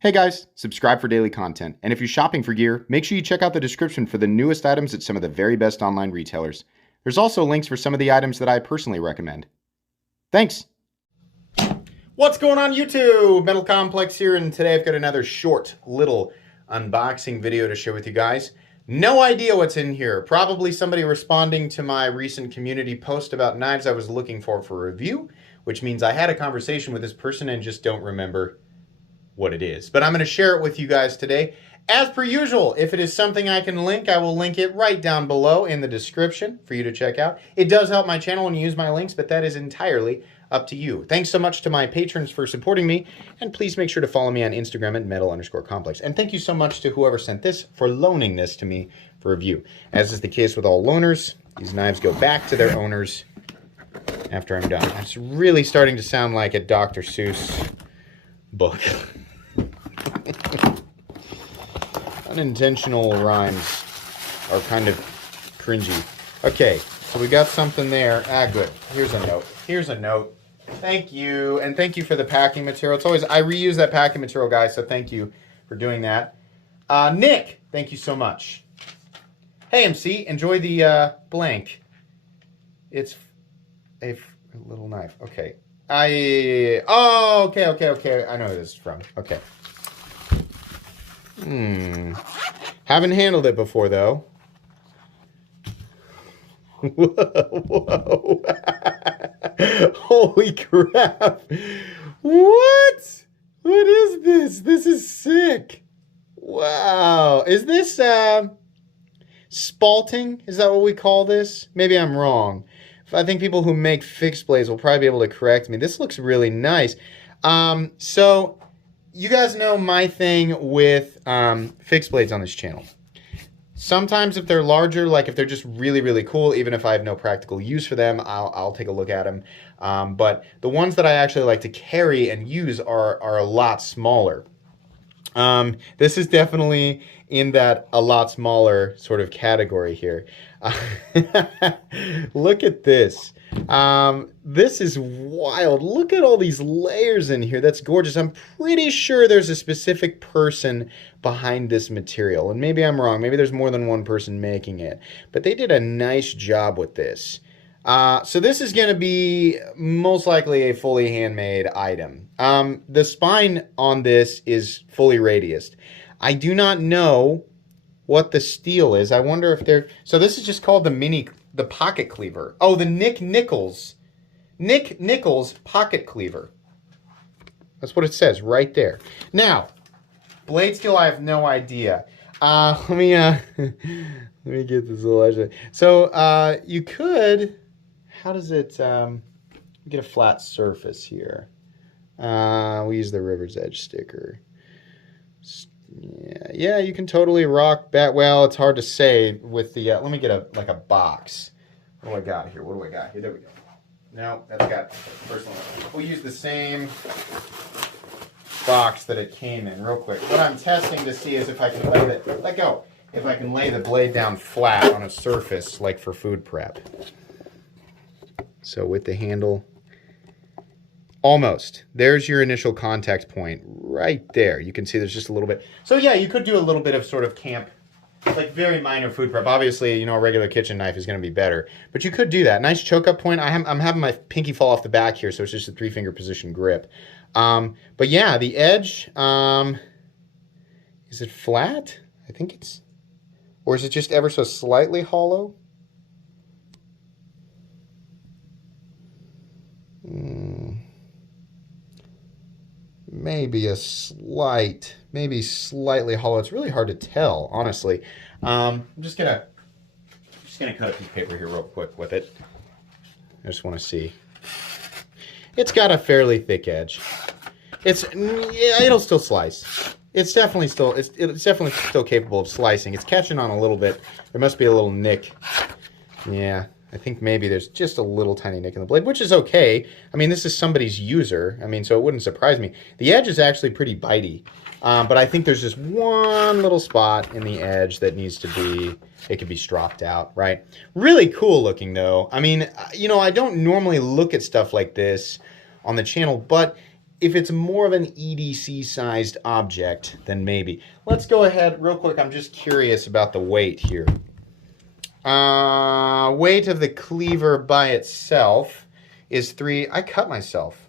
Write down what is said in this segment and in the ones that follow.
Hey guys, subscribe for daily content. And if you're shopping for gear, make sure you check out the description for the newest items at some of the very best online retailers. There's also links for some of the items that I personally recommend. Thanks! What's going on YouTube? Metal Complex here, and today I've got another short little unboxing video to share with you guys. No idea what's in here. Probably somebody responding to my recent community post about knives I was looking for review, which means I had a conversation with this person and just don't remember what it is. But I'm going to share it with you guys today. As per usual, if it is something I can link, I will link it right down below in the description for you to check out. It does help my channel when you use my links, but that is entirely up to you. Thanks so much to my patrons for supporting me, and please make sure to follow me on Instagram at metal_complex. And thank you so much to whoever sent this for loaning this to me for review. As is the case with all loaners, these knives go back to their owners after I'm done. It's really starting to sound like a Dr. Seuss book. Unintentional rhymes are kind of cringy. Okay, so we got something there. Good. Here's a note. Here's a note. Thank you, and thank you for the packing material. It's always, I reuse that packing material, guys, so thank you for doing that. Nick, thank you so much. Hey, MC, enjoy the blank. It's a little knife. Okay. Okay. I know who this is from. Okay. Haven't handled it before, though. Whoa. Holy crap. What? What is this? This is sick. Wow. Is this, spalting? Is that what we call this? Maybe I'm wrong. I think people who make fixed blades will probably be able to correct me. This looks really nice. So you guys know my thing with fixed blades on this channel. Sometimes if they're larger, like if they're just really, really cool, even if I have no practical use for them, I'll take a look at them. But the ones that I actually like to carry and use are a lot smaller. This is definitely in that a lot smaller sort of category here. Look at this. This is wild. Look at all these layers in here. That's gorgeous. I'm pretty sure there's a specific person behind this material, and maybe I'm wrong. Maybe there's more than one person making it, but they did a nice job with this. So this is going to be most likely a fully handmade item. The spine on this is fully radiused. I do not know what the steel is. I wonder if they're... So this is just called the pocket cleaver. Oh, the Nick Nichols pocket cleaver. That's what it says right there. Now, blade steel, I have no idea. Let me get this little edge. So you could... How does it get a flat surface here? We use the River's Edge sticker. Yeah, you can totally rock that. Well, it's hard to say with the. Let me get a box. What do I got here? What do I got here? There we go. No, that's got personal. We'll use the same box that it came in, real quick. What I'm testing to see is if I can if I can lay the blade down flat on a surface, like for food prep. So with the handle, almost. There's your initial contact point right there. You can see there's just a little bit. So yeah, you could do a little bit of sort of camp, like very minor food prep. Obviously, you know, a regular kitchen knife is going to be better, but you could do that. Nice choke up point. I'm having my pinky fall off the back here, so it's just a 3-finger position grip. But yeah, the edge, is it flat? I think it's, or is it just ever so slightly hollow? Maybe slightly hollow. It's really hard to tell, honestly. I'm just gonna cut a piece of paper here real quick with it. I just want to see. It's got a fairly thick edge. It'll still slice. It's definitely still capable of slicing. It's catching on a little bit. There must be a little nick. Yeah. I think maybe there's just a little tiny nick in the blade, which is okay. I mean, this is somebody's user. I mean, so it wouldn't surprise me. The edge is actually pretty bitey, but I think there's just one little spot in the edge that needs to be, it could be stropped out, right? Really cool looking, though. I mean, you know, I don't normally look at stuff like this on the channel, but if it's more of an EDC-sized object, then maybe. Let's go ahead real quick. I'm just curious about the weight here. Weight of the cleaver by itself is 3. I cut myself.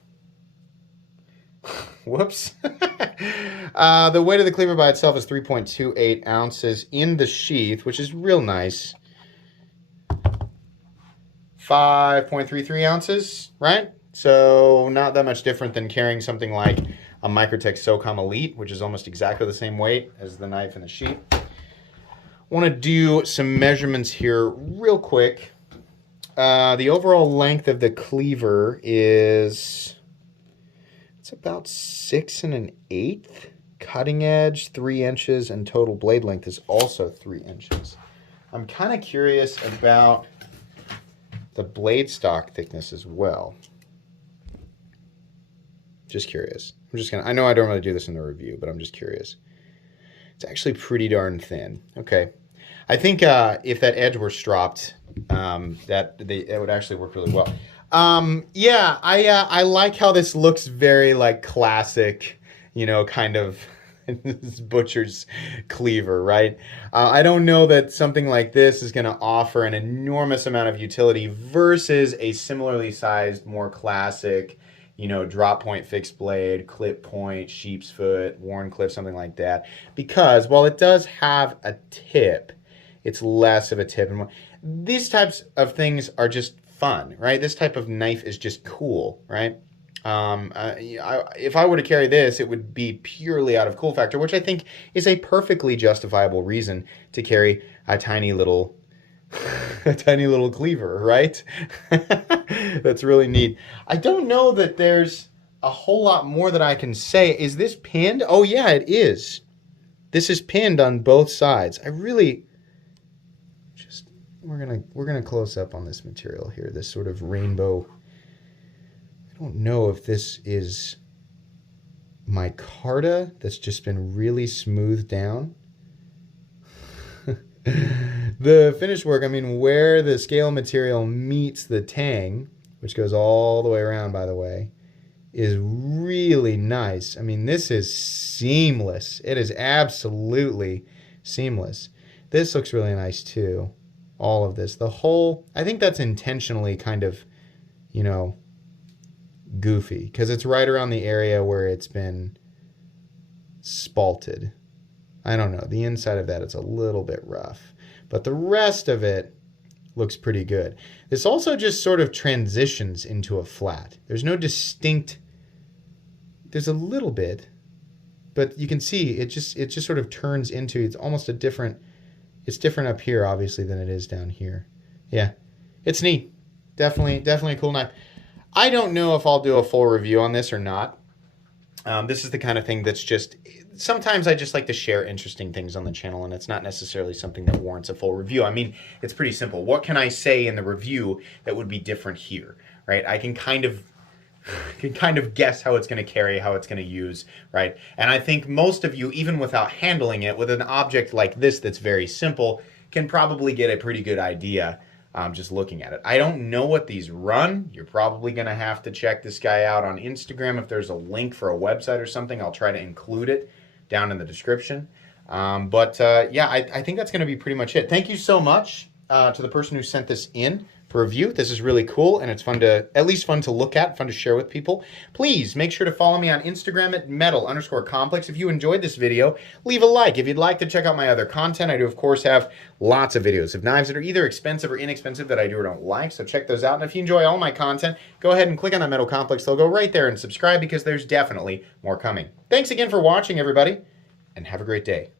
Whoops. The weight of the cleaver by itself is 3.28 ounces in the sheath, which is real nice. 5.33 ounces, right? So not that much different than carrying something like a Microtech SOCOM Elite, which is almost exactly the same weight as the knife and the sheath. I want to do some measurements here real quick. The overall length of the cleaver is, it's about 6 1/8. Cutting edge 3 inches, and total blade length is also 3 inches. I'm kind of curious about the blade stock thickness as well. Just curious. I know I don't really do this in the review, but I'm just curious. It's actually pretty darn thin. Okay. I think if that edge were stropped, it would actually work really well. Yeah, I like how this looks very like classic, you know, kind of butcher's cleaver, right? I don't know that something like this is going to offer an enormous amount of utility versus a similarly sized, more classic, you know, drop point fixed blade, clip point, sheep's foot, Warncliffe, something like that. Because while it does have a tip, it's less of a tip. And these types of things are just fun, right? This type of knife is just cool, right? If I were to carry this, it would be purely out of cool factor, which I think is a perfectly justifiable reason to carry a tiny little cleaver, right? That's really neat. I don't know that there's a whole lot more that I can say. Is this pinned? Oh yeah, it is. This is pinned on both sides. We're gonna close up on this material here, this sort of rainbow. I don't know if this is micarta that's just been really smoothed down. The finished work, I mean, where the scale material meets the tang, which goes all the way around, by the way, is really nice. I mean, this is seamless. It is absolutely seamless. This looks really nice too. All of this. The whole, I think that's intentionally kind of, you know, goofy, because it's right around the area where it's been spalted. I don't know. The inside of that is a little bit rough, but the rest of it looks pretty good. This also just sort of transitions into a flat. There's no distinct, there's a little bit, but you can see it just sort of turns into, it's almost a different, it's different up here obviously than it is down here. Yeah, it's neat. Definitely a cool knife. I don't know if I'll do a full review on this or not. This is the kind of thing that's just, sometimes I just like to share interesting things on the channel, and it's not necessarily something that warrants a full review. I mean, it's pretty simple. What can I say in the review that would be different here, right? I can kind of guess how it's going to carry, how it's going to use, right? And I think most of you, even without handling it, with an object like this that's very simple, can probably get a pretty good idea just looking at it. I don't know what these run. You're probably going to have to check this guy out on Instagram. If there's a link for a website or something, I'll try to include it down in the description. Yeah, I think that's going to be pretty much it. Thank you so much to the person who sent this in for review. This is really cool, and it's fun to, at least fun to look at, fun to share with people. Please make sure to follow me on Instagram at metal_complex. If you enjoyed this video, leave a like. If you'd like to check out my other content, I do of course have lots of videos of knives that are either expensive or inexpensive that I do or don't like, so check those out. And if you enjoy all my content, go ahead and click on that Metal Complex logo right there and subscribe, because there's definitely more coming. Thanks again for watching, everybody, and have a great day.